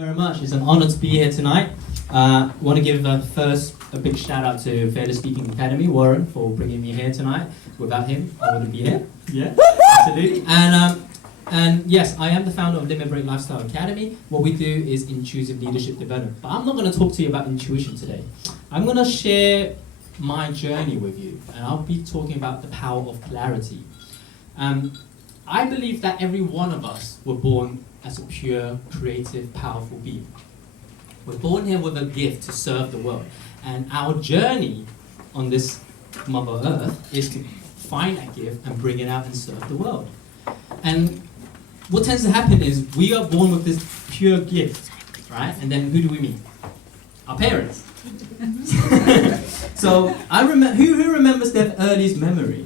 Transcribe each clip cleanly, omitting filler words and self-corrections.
very much. It's an honor to be here tonight. I want to give first a big shout out to Fairly Speaking Academy, Warren, for bringing me here tonight. Without him, I wouldn't be here. Yeah, absolutely. And yes, I am the founder of Limit Break Lifestyle Academy. What we do is intuitive leadership development. But I'm not going to talk to you about intuition today. I'm going to share my journey with you, and I'll be talking about the power of clarity. I believe that every one of us were born as a pure, creative, powerful being. We're born here with a gift to serve the world. And our journey on this Mother Earth is to find that gift and bring it out and serve the world. And what tends to happen is we are born with this pure gift, right? And then who do we meet? Our parents. So I remember. Who remembers their earliest memory?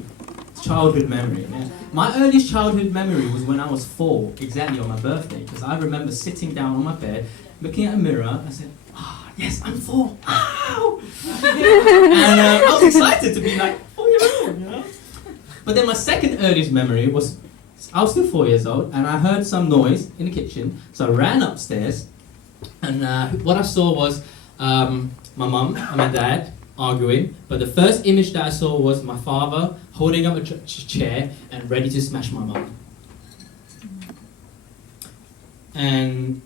Childhood memory. Yeah. My earliest childhood memory was when I was 4, exactly on my birthday, because I remember sitting down on my bed, looking at a mirror. I said, yes, I'm 4. Ow! And I was excited to be like 4 years old, you know. But then my second earliest memory was I was still 4 years old, and I heard some noise in the kitchen, so I ran upstairs, and what I saw was my mum and my dad arguing, but the first image that I saw was my father holding up a chair and ready to smash my mum. And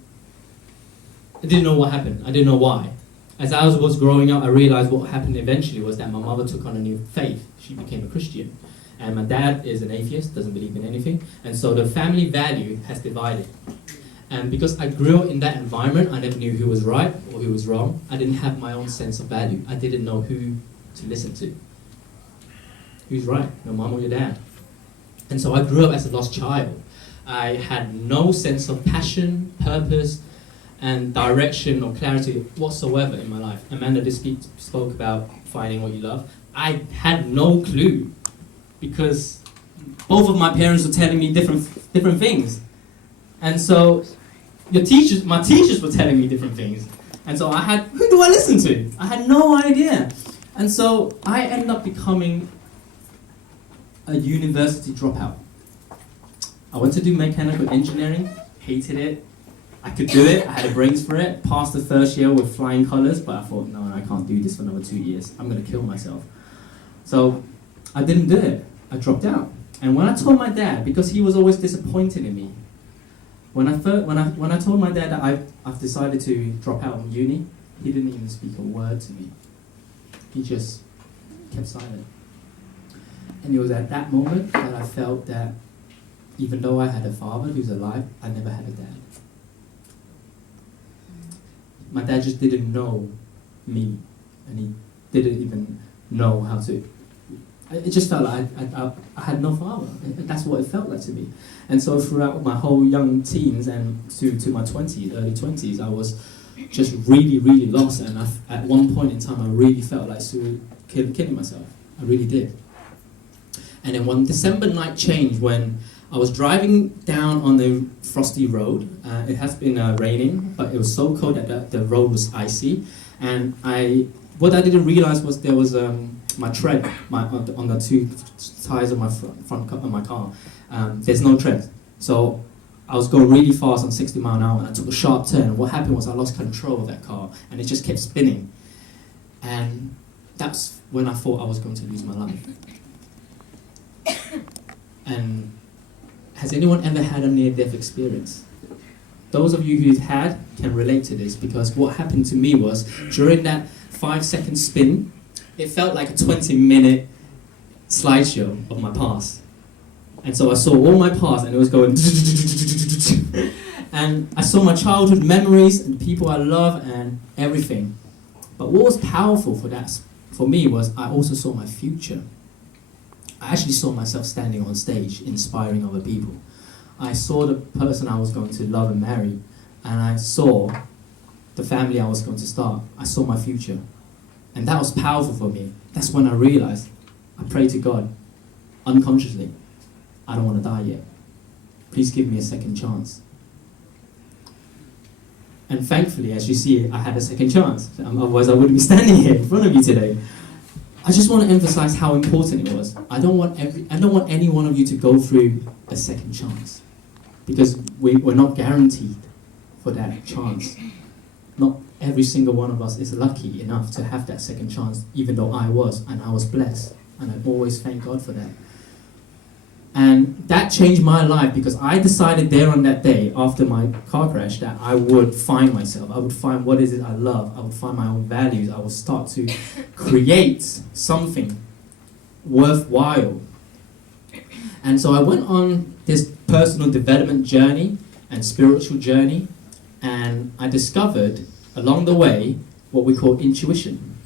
I didn't know what happened. I didn't know why. As I was growing up, I realized what happened eventually was that my mother took on a new faith. She became a Christian. And my dad is an atheist, doesn't believe in anything. And so the family value has divided. And because I grew up in that environment, I never knew who was right or who was wrong. I didn't have my own sense of value. I didn't know who to listen to. Who's right, your mom or your dad? And so I grew up as a lost child. I had no sense of passion, purpose, and direction or clarity whatsoever in my life. Amanda just spoke about finding what you love. I had no clue because both of my parents were telling me different things. And so my teachers were telling me different things. And so who do I listen to? I had no idea. And so I ended up becoming a university dropout. I went to do mechanical engineering, hated it. I could do it, I had the brains for it, passed the first year with flying colours, but I thought, no, I can't do this for another 2 years. I'm going to kill myself. So I didn't do it. I dropped out. And when I told my dad, because he was always disappointed in me, when I told my dad that I've decided to drop out of uni, he didn't even speak a word to me. He just kept silent. And it was at that moment that I felt that even though I had a father who's alive, I never had a dad. My dad just didn't know me, and he didn't even know how to. It just felt like I had no father. That's what it felt like to me. And so throughout my whole young teens and to my 20s, early 20s, I was just really, really lost. And at one point in time, I really felt like killing myself. I really did. And then one December night changed when I was driving down on the frosty road. It has been raining, but it was so cold that the road was icy. And what I didn't realize was there was my tread on the two tires of my front of my car. There's no tread. So I was going really fast on 60 miles an hour, and I took a sharp turn. And what happened was I lost control of that car, and it just kept spinning. And that's when I thought I was going to lose my life. And has anyone ever had a near-death experience? Those of you who've had can relate to this, because what happened to me was during that 5-second spin, it felt like a 20-minute slideshow of my past. And so I saw all my past, and it was going and I saw my childhood memories and the people I love and everything. But what was powerful for me was I also saw my future. I actually saw myself standing on stage, inspiring other people. I saw the person I was going to love and marry, and I saw the family I was going to start. I saw my future. And that was powerful for me. That's when I realized, I prayed to God, unconsciously, I don't want to die yet. Please give me a second chance. And thankfully, as you see, I had a second chance. Otherwise, I wouldn't be standing here in front of you today. I just want to emphasize how important it was. I don't want any one of you to go through a second chance, because we're not guaranteed for that chance. Not every single one of us is lucky enough to have that second chance, even though I was, and I was blessed. And I always thank God for that. And that changed my life because I decided there on that day, after my car crash, that I would find myself. I would find what is it I love. I would find my own values. I would start to create something worthwhile. And so I went on this personal development journey and spiritual journey, and I discovered along the way what we call intuition.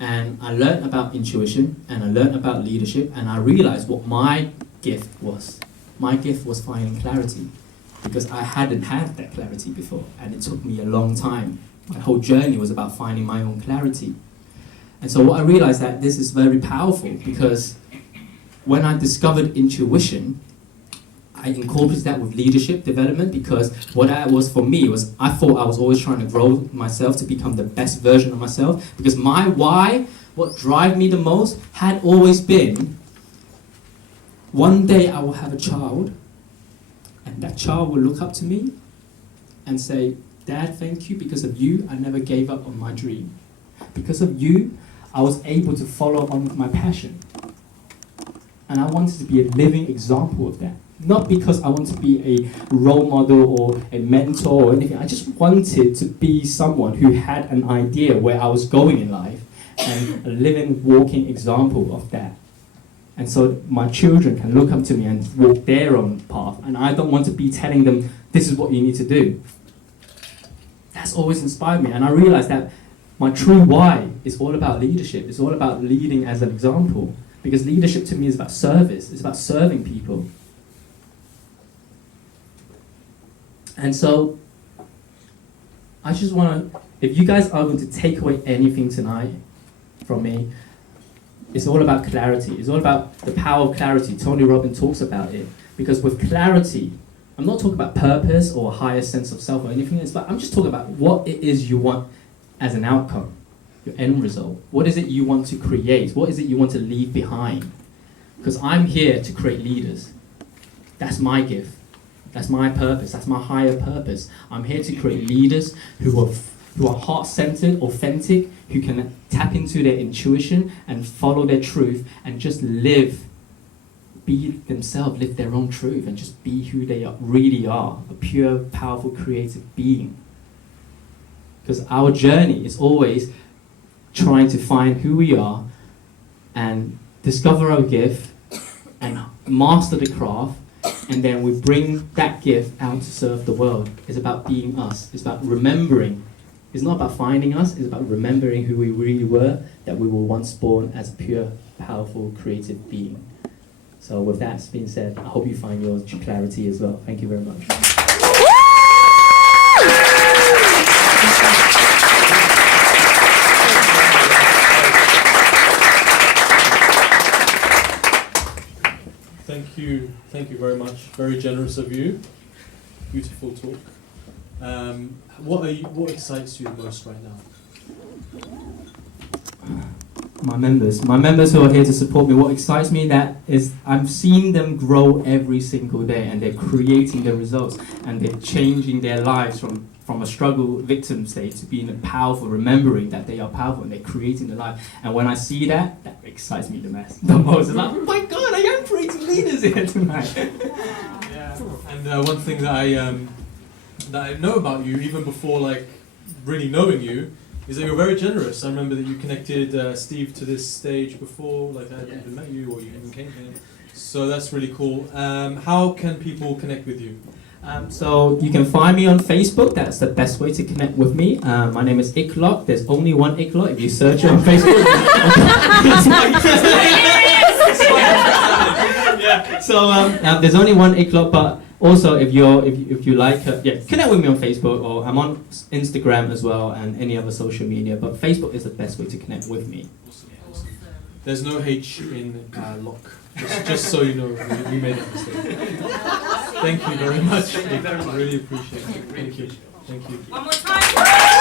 And I learned about intuition, and I learned about leadership, and I realized what my gift was. My gift was finding clarity, because I hadn't had that clarity before, and it took me a long time. My whole journey was about finding my own clarity. And so what I realized that this is very powerful, because when I discovered intuition, I incorporated that with leadership development, because what that was for me was I thought I was always trying to grow myself to become the best version of myself, because my why, what drives me the most, had always been one day I will have a child, and that child will look up to me and say, "Dad, thank you, because of you I never gave up on my dream. Because of you I was able to follow on with my passion." And I wanted to be a living example of that. Not because I want to be a role model or a mentor or anything. I just wanted to be someone who had an idea where I was going in life, and a living, walking example of that. And so my children can look up to me and walk their own path. And I don't want to be telling them, this is what you need to do. That's always inspired me. And I realized that my true why is all about leadership. It's all about leading as an example. Because leadership to me is about service. It's about serving people. And so, I just want to, if you guys are going to take away anything tonight from me, it's all about clarity. It's all about the power of clarity. Tony Robbins talks about it. Because with clarity, I'm not talking about purpose or a higher sense of self or anything. I'm just talking about what it is you want as an outcome, your end result. What is it you want to create? What is it you want to leave behind? Because I'm here to create leaders. That's my gift. That's my purpose. That's my higher purpose. I'm here to create leaders who are heart-centered, authentic, who can tap into their intuition and follow their truth and just live, be themselves, live their own truth, and just be who they really are, a pure, powerful, creative being. Because our journey is always trying to find who we are and discover our gift and master the craft, and then we bring that gift out to serve the world. It's about being us. It's about remembering. It's not about finding us. It's about remembering who we really were, that we were once born as a pure, powerful, creative being. So with that being said, I hope you find your clarity as well. Thank you very much. Thank you very much. Very generous of you. Beautiful talk. What excites you the most right now? My members who are here to support me. What excites me that is I'm seeing them grow every single day, and they're creating the results, and they're changing their lives from a struggle victim state to being powerful, remembering that they are powerful, and they're creating the life. And when I see that, that excites me the most. It's like, oh my God, I am creating leaders here tonight. Yeah. And one thing that I know about you, even before like really knowing you, is that you're very generous. I remember that you connected Steve to this stage before, like I hadn't even met you, or you even came here. So that's really cool. How can people connect with you? So you can find me on Facebook. That's the best way to connect with me. My name is Iklok. There's only one Iklok. If you search it on Facebook. Yeah. So there's only one Iklok, but also if you like, connect with me on Facebook, or I'm on Instagram as well, and any other social media. But Facebook is the best way to connect with me. Awesome. There's no H in lock. Just so you know, we made that mistake. Thank you very much. I really appreciate it. Thank you. Thank you. One more time.